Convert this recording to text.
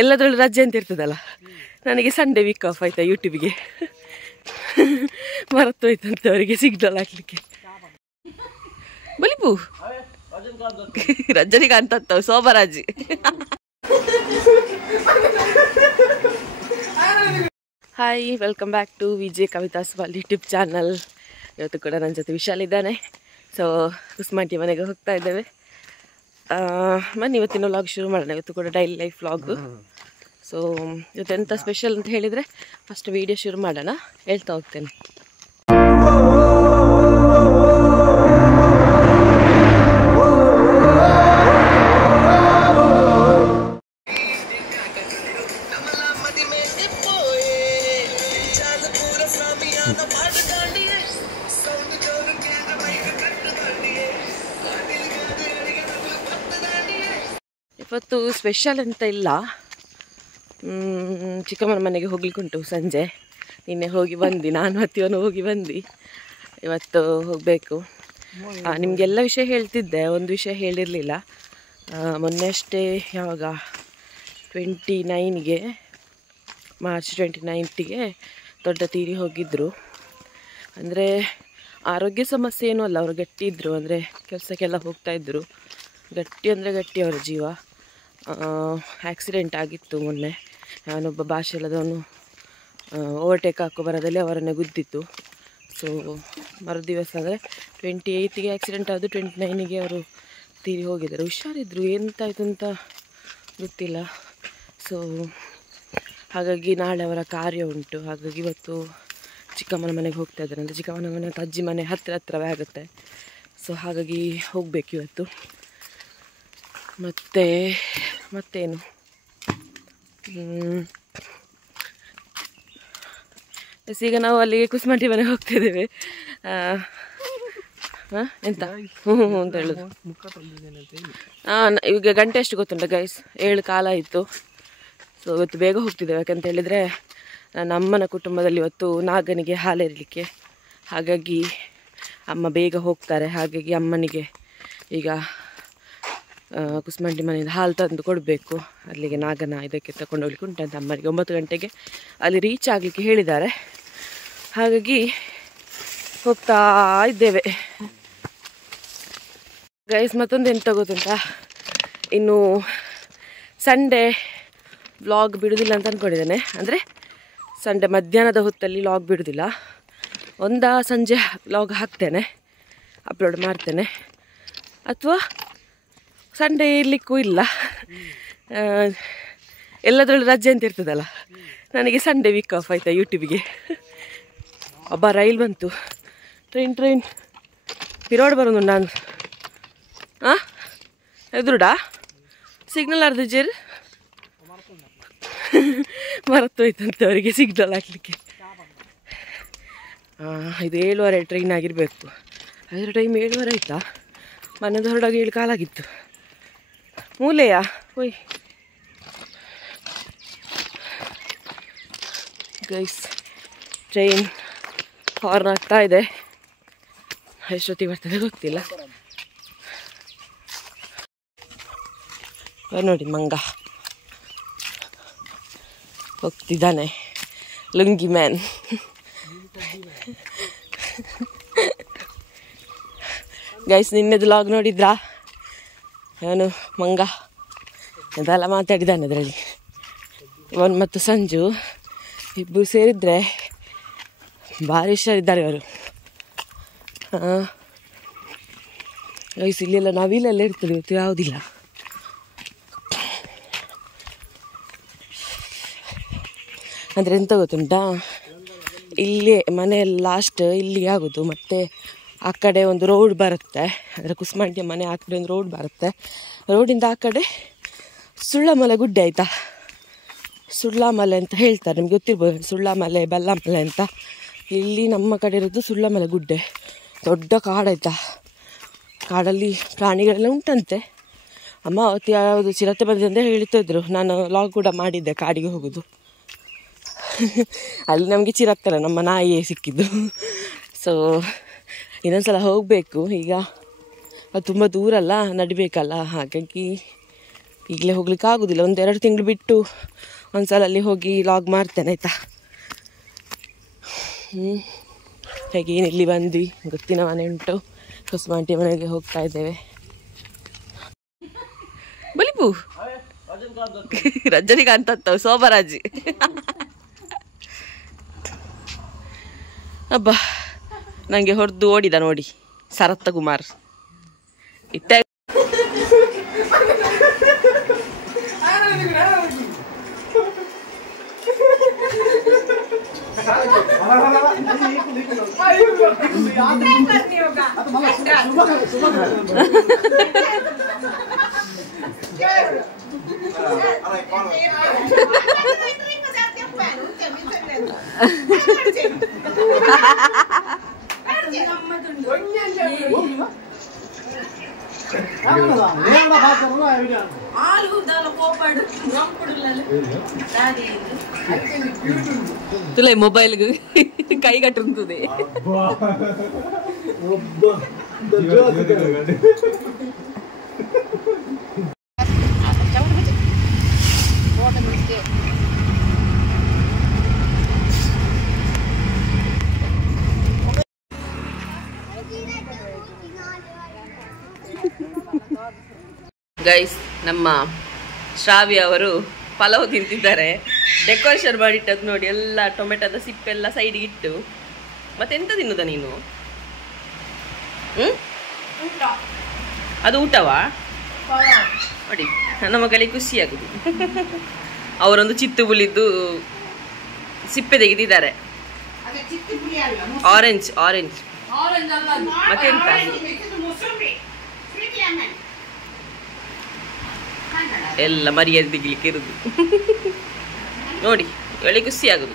ಎಲ್ಲದರಲ್ಲೂ ರಜೆ ಅಂತ ಇರ್ತದಲ್ಲ. ನನಗೆ ಸಂಡೇ ವೀಕ್ ಆಫ್ ಆಯ್ತಾ, ಯೂಟ್ಯೂಬಿಗೆ ಮರೆತೋಯ್ತಂತೆ ಅವರಿಗೆ ಸಿಗ್ನಲ್ ಹಾಕ್ಲಿಕ್ಕೆ. ಬಲಿಪು ರಜನಿಕಾಂತ್ ಅಂತ Somraj. Hi, welcome back to VJ Kavitha's world YouTube channel. ಇವತ್ತು ಕೂಡ ನನ್ನ ಜೊತೆ ವಿಶಾಲ್ ಇದ್ದಾನೆ. ಸೊ ಕುಸ್ಮಾಂಟಿ ಮನೆಗೆ ಹೋಗ್ತಾ ಇದ್ದೇವೆ. ಬನ್ನಿ ಇವತ್ತಿನ ವ್ಲಾಗ್ ಶುರು ಮಾಡೋಣ. ಇವತ್ತು ಕೂಡ ಡೈಲಿ ಲೈಫ್ ವ್ಲಾಗು. ಸೊ ಇವತ್ತು ಎಂಥ ಸ್ಪೆಷಲ್ ಅಂತ ಹೇಳಿದರೆ ಫಸ್ಟ್ ವೀಡಿಯೋ ಶುರು ಮಾಡೋಣ, ಹೇಳ್ತಾ ಹೋಗ್ತೇನೆ. ಇವತ್ತು ಸ್ಪೆಷಲ್ ಅಂತ ಇಲ್ಲ, ಚಿಕ್ಕಮ್ಮನ ಮನೆಗೆ ಹೋಗ್ಲಿಕ್ಕುಂಟು ಸಂಜೆ. ನಿನ್ನೆ ಹೋಗಿ ಬಂದು, ನಾನು ಇವನು ಹೋಗಿ ಬಂದು ಇವತ್ತು ಹೋಗಬೇಕು. ನಿಮಗೆಲ್ಲ ವಿಷಯ ಹೇಳ್ತಿದ್ದೆ, ಒಂದು ವಿಷಯ ಹೇಳಿರಲಿಲ್ಲ. ಮೊನ್ನೆ ಅಷ್ಟೇ, ಯಾವಾಗ 29ಗೆ ಮಾರ್ಚ್ 29ಗೆ ದೊಡ್ಡ ತೀರಿ ಹೋಗಿದ್ದರು. ಅಂದರೆ ಆರೋಗ್ಯ ಸಮಸ್ಯೆ ಏನೂ ಅಲ್ಲ, ಅವರು ಗಟ್ಟಿ ಇದ್ದರು. ಅಂದರೆ ಕೆಲಸಕ್ಕೆಲ್ಲ ಹೋಗ್ತಾಯಿದ್ರು, ಗಟ್ಟಿ ಅಂದರೆ ಗಟ್ಟಿ ಅವರ ಜೀವ. ಆಕ್ಸಿಡೆಂಟ್ ಆಗಿತ್ತು ಮೊನ್ನೆ. ನಾನೊಬ್ಬ ಭಾಷೆಲ್ಲದವನು ಓವರ್ಟೇಕ್ ಹಾಕೋ ಬರೋದಲ್ಲಿ ಅವರನ್ನೇ ಗುದ್ದಿತ್ತು. ಸೊ ಮರುದಿವಸ ಅಂದರೆ 28ಗೆ ಆಕ್ಸಿಡೆಂಟ್ ಆದರೂ 29ಗೆ ಅವರು ತೀರಿ ಹೋಗಿದ್ದಾರೆ. ಹುಷಾರಿದ್ರು, ಎಂತಾಯಿತು ಅಂತ ಗೊತ್ತಿಲ್ಲ. ಸೊ ಹಾಗಾಗಿ ನಾಳೆ ಅವರ ಕಾರ್ಯ ಉಂಟು. ಹಾಗಾಗಿ ಇವತ್ತು ಚಿಕ್ಕಮ್ಮನ ಮನೆಗೆ ಹೋಗ್ತಾ ಇದ್ದಾರೆ. ಅಂದರೆ ಚಿಕ್ಕಮ್ಮನ ಮನೆ ಮತ್ತು ಅಜ್ಜಿ ಮನೆ ಹತ್ತಿರವೇ ಆಗುತ್ತೆ. ಸೊ ಹಾಗಾಗಿ ಹೋಗಬೇಕು ಇವತ್ತು. ಮತ್ತೇನು ಈಗ ನಾವು ಅಲ್ಲಿಗೆ ಕುಸ್ಮಾಂಟಿ ಮನೆಗೆ ಹೋಗ್ತಿದ್ದೇವೆ. ಎಂತ ಅಂತ ಹೇಳೋದು, ಈಗ ಗಂಟೆ ಎಷ್ಟು ಗೊತ್ತುಂಟ ಗೈಸ್? 7 ಕಾಲ ಆಯಿತು. ಸೊ ಇವತ್ತು ಬೇಗ ಹೋಗ್ತಿದ್ದೇವೆ. ಯಾಕಂತ ಹೇಳಿದರೆ ನನ್ನ ಅಮ್ಮನ ಕುಟುಂಬದಲ್ಲಿ ಇವತ್ತು ನಾಗನಿಗೆ ಹಾಲೆರಲಿಕ್ಕೆ. ಹಾಗಾಗಿ ಅಮ್ಮ ಬೇಗ ಹೋಗ್ತಾರೆ. ಹಾಗಾಗಿ ಅಮ್ಮನಿಗೆ ಈಗ ಕುಸ್ಮಾಂಟಿ ಮನೆಯಿಂದ ಹಾಲು ತಂದು ಕೊಡಬೇಕು. ಅಲ್ಲಿಗೆ ನಾಗನ ಇದಕ್ಕೆ ತಗೊಂಡು ಹೋಗ್ಲಿಕ್ಕೆ ಉಂಟಂತ ಅಮ್ಮನಿಗೆ. 9 ಗಂಟೆಗೆ ಅಲ್ಲಿ ರೀಚ್ ಆಗಲಿಕ್ಕೆ ಹೇಳಿದ್ದಾರೆ. ಹಾಗಾಗಿ ಹೋಗ್ತಾ ಇದ್ದೇವೆ ಗೈಸ್. ಮತ್ತೊಂದು ಎಂತ ಗೊತ್ತುಂಟಾ, ಇನ್ನು ಸಂಡೇ ವ್ಲಾಗ್ ಬಿಡೋದಿಲ್ಲ ಅಂತ ಅಂದ್ಕೊಂಡಿದ್ದೇನೆ. ಅಂದರೆ ಸಂಡೇ ಮಧ್ಯಾಹ್ನದ ಹೊತ್ತಲ್ಲಿ ವ್ಲಾಗ್ ಬಿಡೋದಿಲ್ಲ. ಸಂಜೆ ವ್ಲಾಗ್ ಹಾಕ್ತೇನೆ, ಅಪ್ಲೋಡ್ ಮಾಡ್ತೇನೆ. ಅಥವಾ ಸಂಡೇ ಇರಲಿಕ್ಕೂ ಇಲ್ಲ, ಎಲ್ಲದರಲ್ಲೂ ರಜೆ ಅಂತ ಇರ್ತದಲ್ಲ. ನನಗೆ ಸಂಡೇ ವೀಕ್ ಆಫ್ ಆಯಿತಾ, ಯೂಟ್ಯೂಬಿಗೆ. ರೈಲ್ ಬಂತು, ಟ್ರೈನ್ ಪಿರೋಡ್ ಬರೋದು. ನಾನು ಎದುರುಡಾ ಸಿಗ್ನಲ್ ಅರ್ಧಜೇರು ಮರೆತೋಯ್ತಂತೆ ಅವರಿಗೆ ಸಿಗ್ನಲ್ ಹಾಕ್ಲಿಕ್ಕೆ. ಇದು 7:15 ಟ್ರೈನ್ ಆಗಿರಬೇಕು. ಅದರ ಟೈಮ್ 7:15 ಆಯಿತಾ? ಮನೆದು ಹೊರಡಾಗ 7 ಕಾಲಾಗಿತ್ತು. ಮೂಲೆಯಾ ಹೋಯ್ ಗೈಸ್, ಟ್ರೈನ್ ಹಾರ್ನ್ ಆಗ್ತಾ ಇದೆ. ಎಷ್ಟೊತ್ತಿಗೆ ಬರ್ತದೆ ಗೊತ್ತಿಲ್ಲ. ನೋಡಿ ಮಂಗ ಹೋಗ್ತಿದ್ದಾನೆ, ಲುಂಗಿ ಮ್ಯಾನ್. ಗೈಸ್, ನಿನ್ನೆದು ಲಾಗ್ ನೋಡಿದ್ರಾ? ಅವನು ಮಂಗ ಅದೆಲ್ಲ ಮಾತಾಡಿದ್ದಾನೆ ಅದರಲ್ಲಿ. ಇವನು ಮತ್ತು ಸಂಜು ಇಬ್ಬರು ಸೇರಿದರೆ ಭಾರಿ ಹುಷಾರಿದ್ದಾರೆ ಅವರು. ಗೈಸ್, ಇಲ್ಲೆಲ್ಲ ನವಿಲೆಲ್ಲ ಇರ್ತದೆ, ಇವತ್ತು ಯಾವುದಿಲ್ಲ. ಅಂದರೆ ಎಂತ ಗೊತ್ತುಂಟಾ, ಇಲ್ಲಿ ಮನೆ ಲಾಸ್ಟ್ ಇಲ್ಲಿ ಆಗೋದು. ಮತ್ತು ಆ ಕಡೆ ಒಂದು ರೋಡ್ ಬರುತ್ತೆ, ಅಂದರೆ ಕುಸ್ಮಾಂಟಿ ಮನೆ ಆ ಕಡೆ ಒಂದು ರೋಡ್ ಬರುತ್ತೆ. ರೋಡಿಂದ ಆ ಕಡೆ ಸುಳ್ಳಮಲೆ ಗುಡ್ಡೆ ಆಯಿತಾ, ಸುಳ್ಳಮಲೆ ಅಂತ ಹೇಳ್ತಾರೆ, ನಿಮ್ಗೆ ಗೊತ್ತಿರ್ಬೋದು. ಸುಳ್ಳಮಲೆ, ಬೆಲ್ಲಮಲೆ ಅಂತ. ಇಲ್ಲಿ ನಮ್ಮ ಕಡೆ ಇರೋದು ಸುಳ್ಳಮಲೆ ಗುಡ್ಡೆ. ದೊಡ್ಡ ಕಾಡಾಯ್ತಾ, ಕಾಡಲ್ಲಿ ಪ್ರಾಣಿಗಳೆಲ್ಲ ಉಂಟಂತೆ. ಅಮ್ಮ ಅವತ್ತು ಯಾವುದು ಚಿರತೆ ಬಂದಿದೆ ಅಂತ ಹೇಳ್ತಿದ್ರು. ನಾನು ಲಾಗ್ ಕೂಡ ಮಾಡಿದ್ದೆ ಕಾಡಿಗೆ ಹೋಗೋದು. ಅಲ್ಲಿ ನಮಗೆ ಚಿರತ್ತಲ್ಲ, ನಮ್ಮ ನಾಯಿಯೇ ಸಿಕ್ಕಿದ್ದು. ಸೊ ಇನ್ನೊಂದ್ಸಲ ಹೋಗಬೇಕು. ಈಗ ಅದು ತುಂಬ ದೂರ ಅಲ್ಲ, ನಡಿಬೇಕಲ್ಲ. ಹಾಗಾಗಿ ಈಗಲೇ ಹೋಗ್ಲಿಕ್ಕೆ ಆಗೋದಿಲ್ಲ, 1-2 ತಿಂಗಳು ಬಿಟ್ಟು ಒಂದ್ಸಲ ಅಲ್ಲಿ ಹೋಗಿ ಲಾಗ್ ಮಾಡ್ತೇನೆ ಆಯಿತಾ. ಹಾಗೆ ಇಲ್ಲಿ ಬಂದ್ವಿ, ಗೊತ್ತಿನ ಮನೆ ಉಂಟು, ಕುಸುಮಾಂಟಿ ಮನೆಗೆ ಹೋಗ್ತಾ ಇದ್ದೇವೆ. ಬಲಿಪು ರಜನಿಕಾಂತ್ ಅಂತವ್ ಸೋಮರಾಜ್. ಅಬ್ಬಾ ನನಗೆ ಹೊಡೆದು ಓಡಿದ ನೋಡಿ ಸರತ್ತ ಕುಮಾರ್. ಇತ್ತ ತುಲೆ ಮೊಬೈಲ್ ಕೈ ಕಟ್ಟುತ್ತದೆ. ಗೈಸ್, ನಮ್ಮ ಶ್ರಾವ್ಯ ಅವರು ಪಲಾವ್ ತಿಂತಿದ್ದಾರೆ. ಡೆಕೋರೇಷನ್ ಮಾಡಿಟ್ಟದ್ದು ನೋಡಿ, ಎಲ್ಲ ಟೊಮೆಟೊದ ಸಿಪ್ಪೆಲ್ಲ ಸೈಡ್ಗೆ ಇಟ್ಟು. ಮತ್ತೆಂತ ತಿನ್ನುದ ನೀನು? ಅದು ಊಟವಾ ನೋಡಿ, ನನ್ನ ಮಗಳಿಗೆ ಖುಷಿ ಆಗುದು. ಅವರೊಂದು ಚಿತ್ತು ಬುಲಿದ್ದು ಸಿಪ್ಪೆ ತೆಗೆದಿದ್ದಾರೆ. ಆರೆಂಜ್ ಆರೆಂಜ್ ಮತ್ತೆಂತ ಎಲ್ಲ ಮರ್ಯಾದೆ ತೆಗಿಲಿಕ್ಕೆ ಇರುದು ನೋಡಿ, ಒಳ್ಳೆ ಖುಷಿ ಆಗುದು.